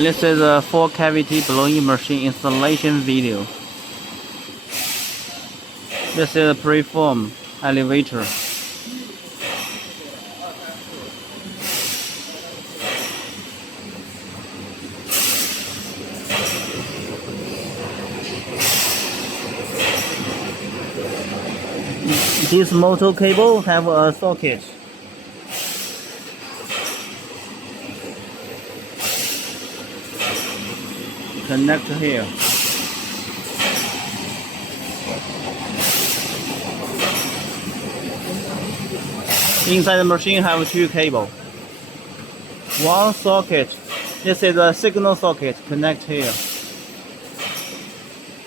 This is a 4-cavity blowing machine installation video. This is a preform elevator. This motor cable have a socket. Connect here. Inside the machine have 2 cables. One socket. This is a signal socket. Connect here.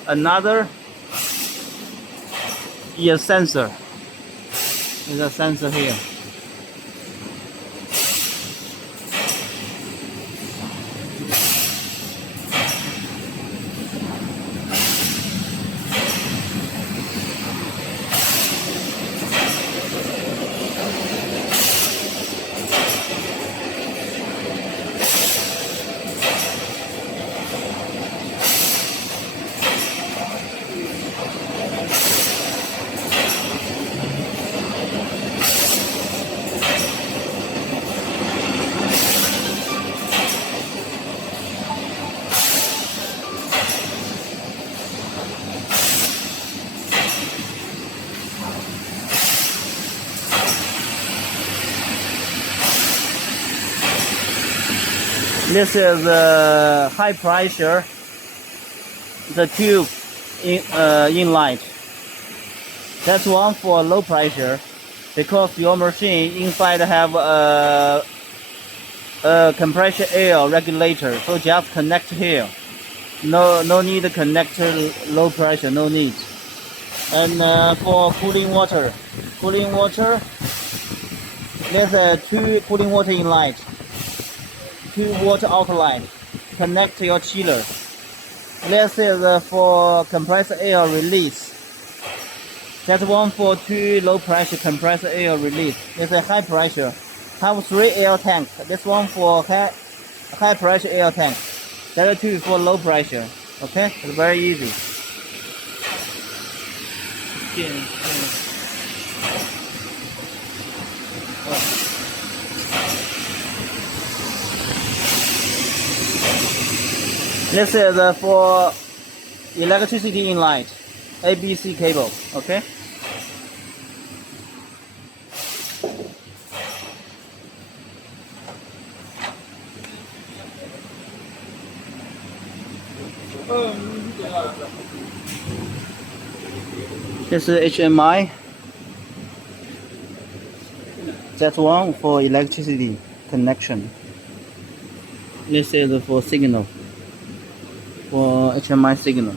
Another is a sensor. There's a sensor here. This is high pressure, the tube inlet. That's one for low pressure, because your machine inside have a compression air regulator. So just connect here. No need to connect low pressure. No need. And for cooling water, there's 2 cooling water inlet. 2 water outlet. Connect your chiller. This is for compressed air release. That's one for 2 low pressure compressed air release. This is high pressure. Have 3 air tank. This one for high pressure air tank. There are 2 for low pressure. Okay, it's very easy. This is for electricity inlet, ABC cable, okay? This is HMI. That's one for electricity connection. This is for signal. For HMI signal.